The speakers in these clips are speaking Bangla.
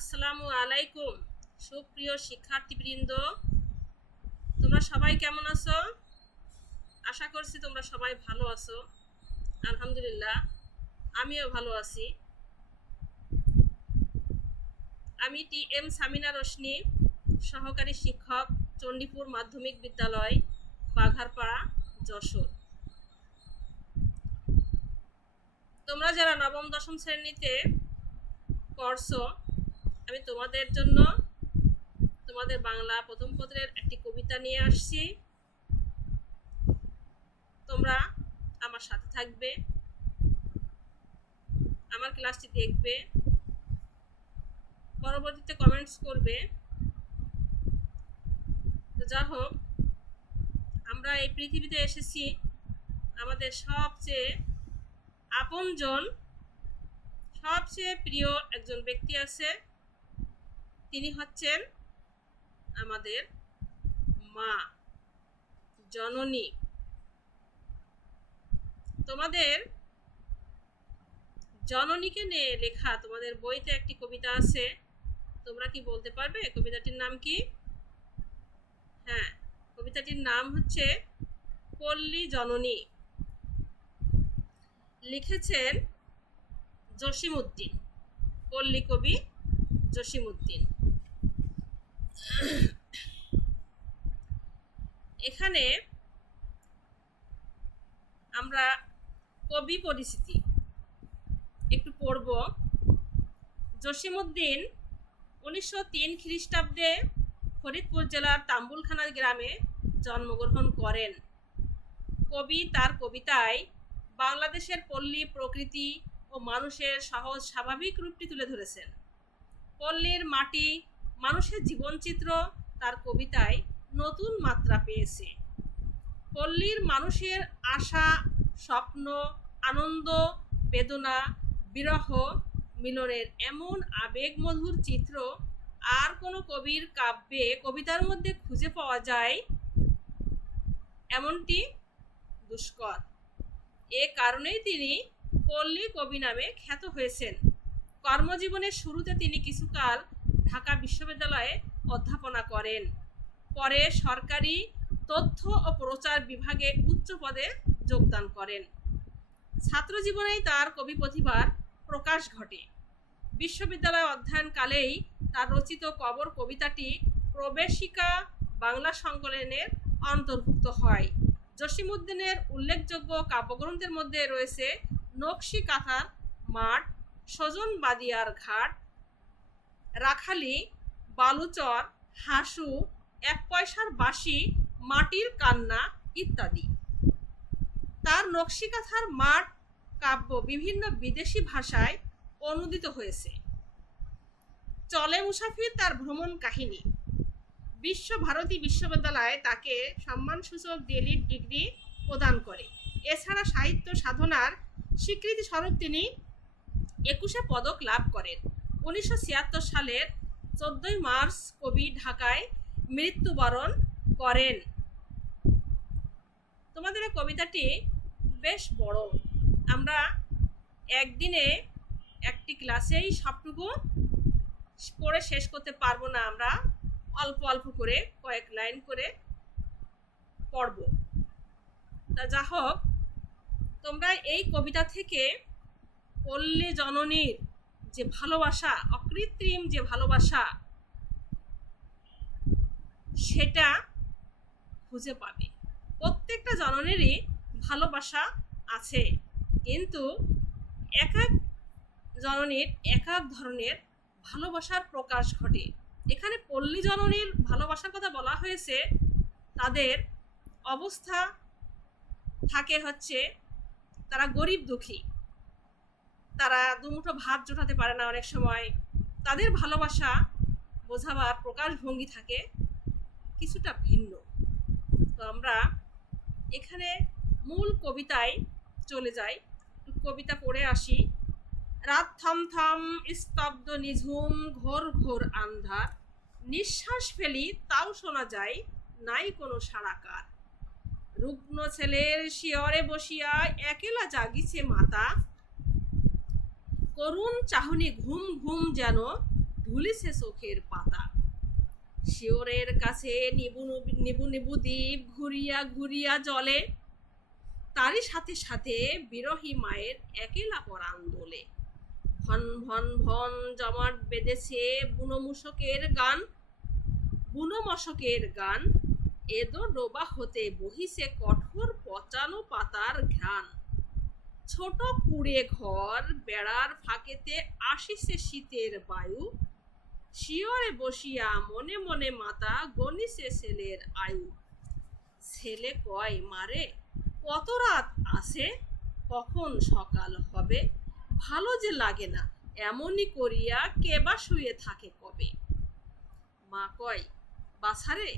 আসসালামু আলাইকুম। সুপ্রিয় শিক্ষার্থীবৃন্দ, তোমরা সবাই কেমন আছো? আশা করছি তোমরা সবাই ভালো আছো। আলহামদুলিল্লাহ, আমিও ভালো আছি। আমি টি.এম. সামিনা রোশনি, সহকারী শিক্ষক, চণ্ডীপুর মাধ্যমিক বিদ্যালয়, বাঘারপাড়া, যশোর। তোমরা যারা নবম দশম শ্রেণীতে পড়ছো, আমি তোমাদের জন্য তোমাদের বাংলা প্রথম পত্রের একটি কবিতা নিয়ে আসছি। তোমরা আমার সাথে থাকবে, আমার ক্লাসটি দেখবে, পরবর্তীতে কমেন্টস করবে। তো যা হোক, আমরা এই পৃথিবীতে এসেছি আমাদের সবচেয়ে আপনজন, সবচেয়ে প্রিয় একজন ব্যক্তি আছে, তিনি হচ্ছেন আমাদের মা, জননী। তোমাদের জননীকে নিয়ে লেখা তোমাদের বইতে একটি কবিতা আছে, তোমরা কি বলতে পারবে কবিতাটির নাম কি? হ্যাঁ, কবিতাটির নাম হচ্ছে পল্লী জননী। লিখেছেন জসিমউদ্দিন, পল্লী কবি জসিমউদ্দিন। এখানে আমরা কবি পরিচিতি একটু পড়ব। জসিমউদ্দিন 1903 খ্রিস্টাব্দে ফরিদপুর জেলার তাম্বুলখানা গ্রামে জন্মগ্রহণ করেন। কবি তার কবিতায় বাংলাদেশের পল্লী প্রকৃতি ও মানুষের সহজ স্বাভাবিক রূপটি তুলে ধরেছেন। পল্লীর মাটি, মানুষের জীবনচিত্র তার কবিতায় নতুন মাত্রা পেয়েছে। পল্লীর মানুষের আশা, স্বপ্ন, আনন্দ, বেদনা, বিরহ, মিলনের এমন আবেগমধুর চিত্র আর কোনো কবির কাব্যে, কবিতার মধ্যে খুঁজে পাওয়া যায় এমনটি দুষ্কর। এ কারণেই তিনি পল্লী কবি নামে খ্যাত হয়েছেন। কর্মজীবনের শুরুতে তিনি কিছুকাল ঢাকা বিশ্ববিদ্যালয়ে অধ্যাপনা করেন। পরে সরকারি তথ্য ও প্রচার বিভাগে উচ্চ পদে যোগদান করেন। ছাত্র জীবনেই তার কবি প্রতিভার প্রকাশ ঘটে। বিশ্ববিদ্যালয় অধ্যয়নকালেই তার রচিত কবর কবিতাটি প্রবেশিকা বাংলা সংকলনের অন্তর্ভুক্ত হয়। জসিমউদ্দিনের উল্লেখযোগ্য কাব্যগ্রন্থের মধ্যে রয়েছে নকশি কাঁথার মাঠ, সজন বাদিয়ার ঘাট, রাখালি, বালুচর, হাসু, এক পয়সার বাঁশি, মাটির কান্না ইত্যাদি। তার নকশি কাঁথার মাঠ কাব্য বিভিন্ন বিদেশি ভাষায় অনুদিত হয়েছে। চলে মুসাফির তার ভ্রমণ কাহিনী। বিশ্বভারতী বিশ্ববিদ্যালয় তাকে সম্মানসূচক ডিএলএড ডিগ্রি প্রদান করে। এছাড়া সাহিত্য সাধনার স্বীকৃতি স্বরূপ তিনি 21 পদক লাভ করেন। 1976 সালের 14 মার্চ কবি ঢাকায় মৃত্যুবরণ করেন। তোমাদের এই কবিতাটি বেশ বড়, আমরা একদিনে একটি ক্লাসেই সবটুকু পড়ে শেষ করতে পারবো না, আমরা অল্প অল্প করে কয়েক লাইন করে পড়ব। তা যা হোক, তোমরা এই কবিতা থেকে পল্লী জননীর যে ভালোবাসা, অকৃত্রিম যে ভালোবাসা, সেটা খুঁজে পাবে। প্রত্যেকটা জননীরই ভালোবাসা আছে, কিন্তু এক এক জননীর এক এক ধরনের ভালোবাসার প্রকাশ ঘটে। এখানে পল্লী জননীর ভালোবাসার কথা বলা হয়েছে, তাদের অবস্থা থাকে হচ্ছে তারা গরিব দুঃখী, তারা দুমুঠো ভাত জোটাতে পারে না, অনেক সময় তাদের ভালোবাসা বোঝাবার প্রকাশভঙ্গি থাকে কিছুটা ভিন্ন। তো আমরা এখানে মূল কবিতায় চলে যাই, কবিতা পড়ে আসি। রাত থমথম, স্তব্ধ, নিঝুম, ঘোর ঘোর আন্ধার, নিঃশ্বাস ফেলি তাও শোনা যায় নাই কোনো সাড়াকার। রুগ্ন ছেলের শিয়রে বসিয়া একেলা জাগিছে মাতা, করুণ চাহনি ঘুম ঘুম যেন ঢুলিছে চোখের পাতা। শিওরের কাছে নিবু নিবু নিবু দ্বীপ ঘুরিয়া ঘুরিয়া জলে, তারই সাথে সাথে বিরহী মায়ের একেলা পরাণ দোলে। ভন ভন ভন জমাট বেঁধেছে বুনো মশকের গান, বুনো মশকের গান। এদো ডোবা হতে বহিছে কঠোর পচানো পাতার ঘ্রাণ। ছোট কুড়ে ঘর বেড়ার ফাঁকেতে আসিছে শীতের বায়ু, শিয়রে বসিয়া মনে মনে মাতা গনিছে ছেলের আয়ু। ছেলে কয় মারে কত রাত আছে, কখন সকাল হবে, ভালো যে লাগে না এমনই করিয়া কেবা শুয়ে থাকে কবে। মা কয় বাছারে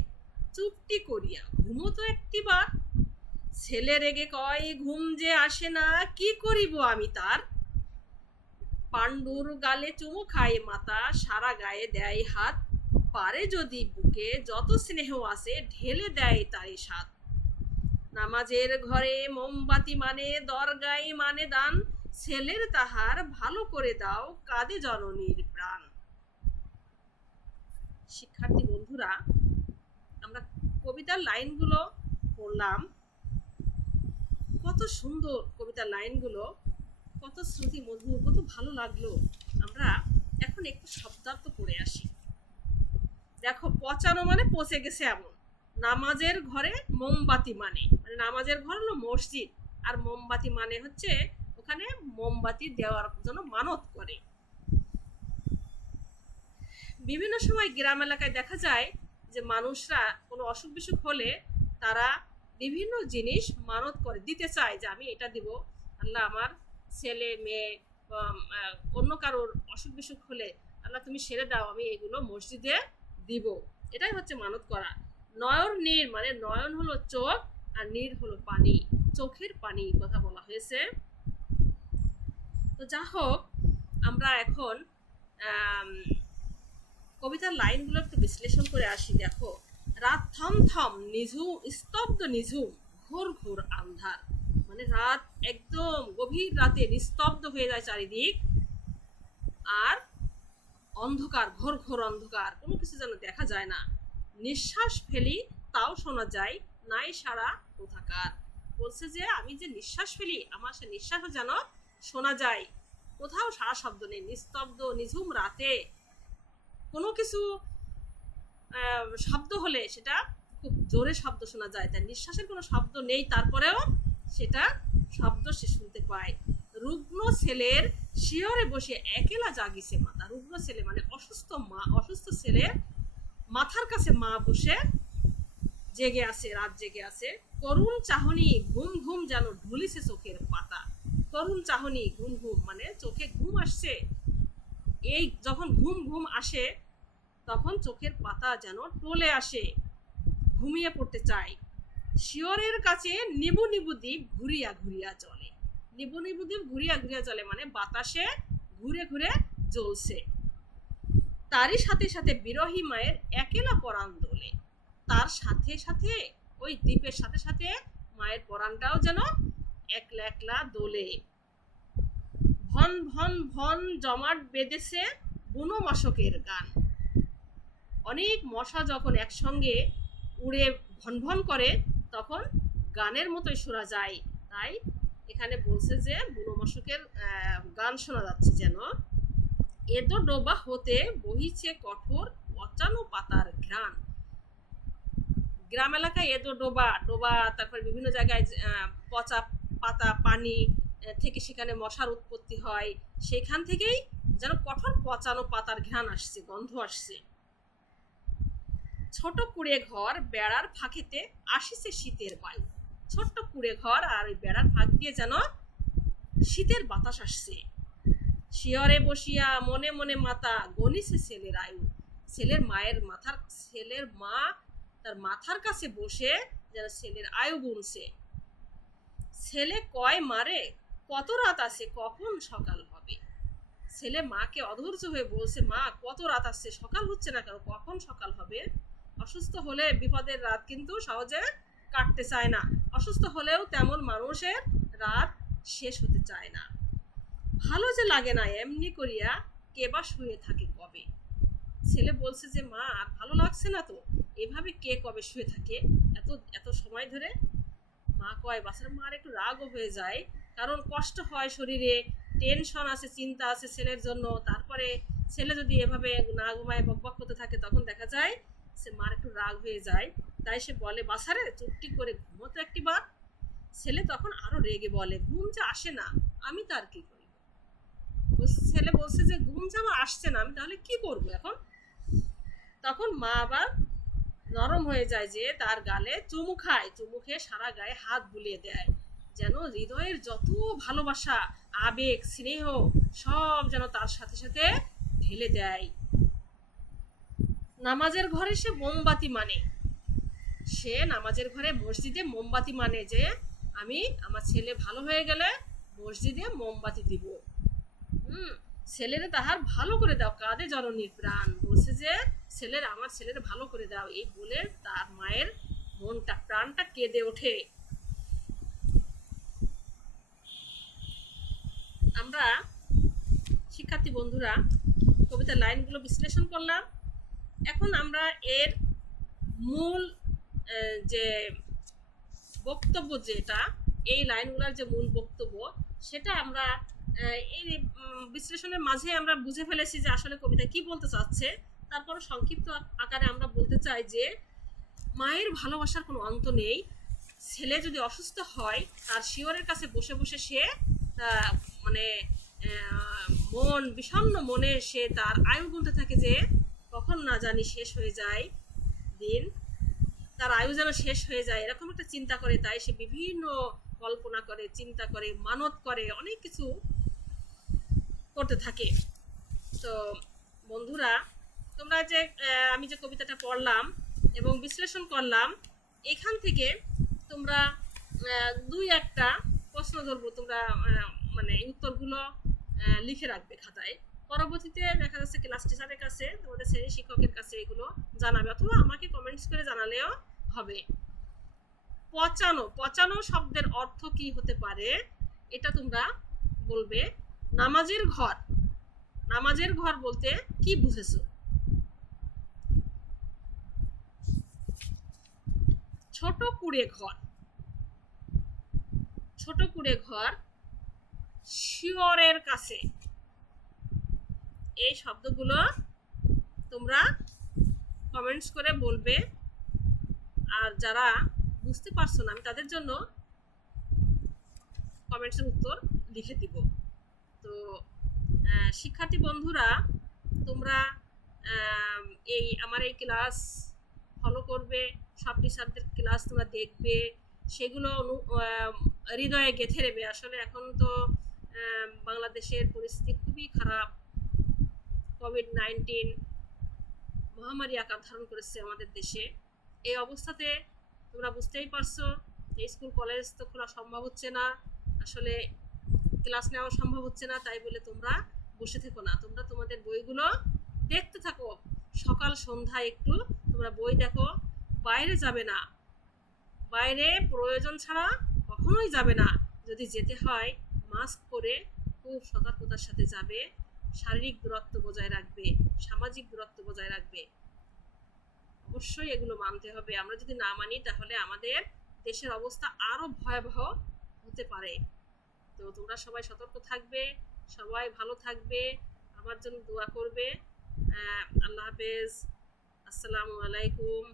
চুপটি করিয়া ঘুমো তো একটিবার। ছেলে রেগে কয় ঘুম যে আসে না, কি করিব আমি তার। পাণ্ডুর গালে চুমু খায় মাতা, সারা গায়ে দেয় হাত, পারে যদি বুকে যত স্নেহ আছে ঢেলে দেয় তারই সাথ। নামাজের ঘরে মোমবাতি মানে দরগায় মানে দান, ছেলের তাহার ভালো করে দাও কাঁদে জননীর প্রাণ। শিক্ষার্থী বন্ধুরা, আমরা কবিতার লাইনগুলো পড়লাম, কত সুন্দর কবিতার লাইনগুলো, কত শ্রুতি মধুর, কত ভালো লাগলো। আমরা এখন একটু শব্দার্থ পড়ে আসি। দেখো, পচানো মানে পচে গেছে এমন। নামাজের ঘরে মোমবাতি মানে নামাজের ঘর হলো মসজিদ, আর মোমবাতি মানে হচ্ছে ওখানে মোমবাতি দেওয়ার জন্য মানত করে। বিভিন্ন সময় গ্রাম এলাকায় দেখা যায় যে মানুষরা কোনো অসুখ বিসুখ হলে তারা বিভিন্ন জিনিস মানত করে, দিতে চায় যে আমি এটা দিব, আল্লাহ আমার ছেলে মেয়ে অন্য কারোর অসুখ বিসুখ হলে আল্লাহ তুমি সেরে দাও, আমি এগুলো মসজিদে দিব। এটাই হচ্ছে মানত করা। নয়ন নীর মানে নয়ন হলো চোখ আর নীর হলো পানি, চোখের পানি কথা বলা হয়েছে। তো যা হোক, আমরা এখন কবিতার লাইনগুলো একটু বিশ্লেষণ করে আসি। দেখো, রাত থম থম নিঝুম, স্তব্ধ নিঝুম, ঘোর ঘোর আন্ধার মানে রাত একদম গভীর রাতে নিস্তব্ধ হয়ে যায় চারিদিক, আর অন্ধকার, ঘোর ঘোর অন্ধকার, কোনো কিছু যেন দেখা যায় না। নিঃশ্বাস ফেলি তাও শোনা যায় নাই সারা কোথাকার। বলছে যে আমি যে নিঃশ্বাস ফেলি আমার সে নিঃশ্বাসও যেন শোনা যায়, কোথাও সারা শব্দ নেই। নিস্তব্ধ নিঝুম রাতে কোনো কিছু শব্দ হলে সেটা খুব জোরে শব্দ শোনা যায়, তাই নিঃশ্বাসের কোনো শব্দ নেই, তারপরেও সেটা শব্দ সে শুনতে পায়। রুগ্ন ছেলের শিয়রে বসে একেলা জাগিছে মাতা। রুগ্ন ছেলে মানে অসুস্থ মা, অসুস্থ ছেলে মাথার কাছে মা বসে জেগে আছে, রাত জেগে আছে। করুণ চাহনি ঘুম ঘুম যেন ঢুলিছে চোখের পাতা। করুণ চাহনি ঘুম ঘুম মানে চোখে ঘুম আসছে, এই যখন ঘুম ঘুম আসে তখন চোখের পাতা যেন টলে আসে, ঘুমিয়ে পড়তে চায়। শিয়রের কাছে নিবু নিবু দ্বীপ ঘুরিয়া ঘুরিয়া চলে। নিবু নিবু দ্বীপ ঘুরিয়া ঘুরিয়া চলে মানে বাতাসে ঘুরে ঘুরে জ্বলছে। তারই সাথে সাথে বিরহী মায়ের একেলা পরাণ দোলে। তার সাথে সাথে ওই দ্বীপের সাথে সাথে মায়ের পরাণটাও যেন একলা একলা দোলে। ভন ভন ভন জমাট বেঁধেছে বুনো মশকের গান। অনেক মশা যখন একসঙ্গে উড়ে ভন ভন করে তখন গানের মতোই শোনা যায়, তাই এখানে বলছে যে বুনো মশকের গান শোনা যাচ্ছে যেন। এদো ডোবা হতে বহিছে কঠোর পচানো পাতার ঘ্রাণ। গ্রাম এলাকায় এদো ডোবা ডোবা, তারপর বিভিন্ন জায়গায় পচা পাতা পানি থেকে সেখানে মশার উৎপত্তি হয়, সেখান থেকেই যেন কঠোর পচানো পাতার ঘ্রাণ আসছে, গন্ধ আসছে। ছোট কুড়ে ঘর বেড়ার ফাঁকেতে আসিছে শীতের বায়ু। ছোট্ট কুড়ে ঘর আর ওই বেড়ার ফাঁক দিয়ে যেন শীতের বাতাস আসছে। শিয়রে বসিয়া মনে মনে মাতা গনিছে ছেলের আয়ু। ছেলের মায়ের মাথার, ছেলের মা তার মাথার কাছে বসে যেন ছেলের আয়ু গুনছে। ছেলে কয় মারে কত রাত আছে, কখন সকাল হবে। ছেলে মাকে অধৈর্য হয়ে বলছে, মা কত রাত আসছে, সকাল হচ্ছে না কেন, কখন সকাল হবে। অসুস্থ হলে বিপদের রাত কিন্তু সহজে কাটতে চায় না, অসুস্থ হলেও তেমন মানুষের রাত শেষ হতে চায় না। ভালো যে লাগে না এমনি করিয়া কেবা শুয়ে থাকে কবে। ছেলে বলছে যে মা আর ভালো লাগছে না তো, এভাবে কে কবে শুয়ে থাকে এত এত সময় ধরে। মা কয় বাচ্চার মার একটু রাগও হয়ে যায়, কারণ কষ্ট হয় শরীরে, টেনশন আছে, চিন্তা আছে ছেলের জন্য। তারপরে ছেলে যদি এভাবে না ঘুমায় বকবক করতে থাকে তখন দেখা যায় সে মার একটু রাগ হয়ে যায়। তাই সে বলে বাসারে চুপটি করে ঘুমোতো একটিবার। ছেলে তখন আরো রেগে বলে ঘুম যে আসে না, আমি তার কি করি। ছেলে বলছে যে ঘুম যে আমার আসছে না, আমি তাহলে কি করবো এখন। তখন মা আবার নরম হয়ে যায় যে তার গালে চুমু খায়, চুমু খেয়ে সারা গায়ে হাত বুলিয়ে দেয়, যেন হৃদয়ের যত ভালোবাসা, আবেগ, স্নেহ সব যেন তার সাথে সাথে ঢেলে দেয়। নামাজের ঘরে সে মোমবাতি মানে, সে নামাজের ঘরে মসজিদে মোমবাতি মানে যে আমি আমার ছেলে ভালো হয়ে গেলে মসজিদে মোমবাতি দিব। ছেলেরে তাহার ভালো করে দাও, কাঁদে জননীর প্রাণ। বলছে যে আমার ছেলের ভালো করে দাও, এই বলে তার মায়ের মনটা প্রাণটা কেঁদে ওঠে। আমরা শিক্ষার্থী বন্ধুরা কবিতার লাইনগুলো বিশ্লেষণ করলাম। এখন আমরা এর মূল যে বক্তব্য, যেটা এই লাইনগুলোর যে মূল বক্তব্য, সেটা আমরা এই বিশ্লেষণের মাঝে আমরা বুঝে ফেলেছি যে আসলে কবিতা কি বলতে চাচ্ছে। তারপর সংক্ষিপ্ত আকারে আমরা বলতে চাই যে মায়ের ভালোবাসার কোনো অন্ত নেই। ছেলে যদি অসুস্থ হয় তার শিয়রের কাছে বসে বসে সে মানে মন বিষণ্ণ মনে সে তার আয়ু গুনতে থাকে যে কখন না জানি শেষ হয়ে যায় দিন, তার আয়ু যেন শেষ হয়ে যায়, এরকম একটা চিন্তা করে। তাই সে বিভিন্ন কল্পনা করে, চিন্তা করে, মানত করে, অনেক কিছু করতে থাকে। তো বন্ধুরা তোমরা যে আমি যে কবিতাটা পড়লাম এবং বিশ্লেষণ করলাম, এখান থেকে তোমরা দুই একটা প্রশ্ন ধরবো, তোমরা মানে উত্তরগুলো লিখে রাখবে খাতায়। পরবর্তীতে দেখা যাচ্ছে ক্লাস টিচারের কাছে, তোমাদের শ্রেণী শিক্ষকের কাছে এগুলো জানাবে, অথবা আমাকে কমেন্টস করে জানালেও হবে। পচানো, পচানো শব্দের অর্থ কি হতে পারে এটা তোমরা বলবে। নামাজের ঘর, নামাজের ঘর বলতে কি বুঝেছো? ছোট কুঁড়ে ঘর, ছোট কুঁড়ে ঘর, শিয়রের কাছে, এই শব্দগুলো তোমরা কমেন্টস করে বলবে। আর যারা বুঝতে পারছো না আমি তাদের জন্য কমেন্টসের উত্তর লিখে দিব। তো শিক্ষার্থী বন্ধুরা তোমরা এই আমার এই ক্লাস ফলো করবে, সব টিচারদের ক্লাস তোমরা দেখবে, সেগুলো হৃদয়ে গেঁথে নেবে। আসলে এখন তো বাংলাদেশের পরিস্থিতি খুবই খারাপ, কোভিড-19 মহামারী আকার ধারণ করেছে আমাদের দেশে। এই অবস্থাতে তোমরা বুঝতেই পারছো যে স্কুল কলেজ তো খোলা সম্ভব হচ্ছে না, আসলে ক্লাস নেওয়া সম্ভব হচ্ছে না। তাই বলে তোমরা বসে থেকো না, তোমরা তোমাদের বইগুলো দেখতে থাকো, সকাল সন্ধ্যায় একটু তোমরা বই দেখো। বাইরে যাবে না, বাইরে প্রয়োজন ছাড়া কখনোই যাবে না। যদি যেতে হয় মাস্ক পরে খুব সতর্কতার সাথে যাবে, শারীরিক দূরত্ব বজায় রাখবে, সামাজিক দূরত্ব বজায় রাখবে। অবশ্যই এগুলো মানতে হবে। আমরা যদি না মানি তাহলে আমাদের দেশের অবস্থা আরো ভয়াবহ হতে পারে। তো তোমরা সবাই সতর্ক থাকবে, সবাই ভালো থাকবে, আমার জন্য দোয়া করবে। আল্লাহ হাফেজ, আসসালামু আলাইকুম।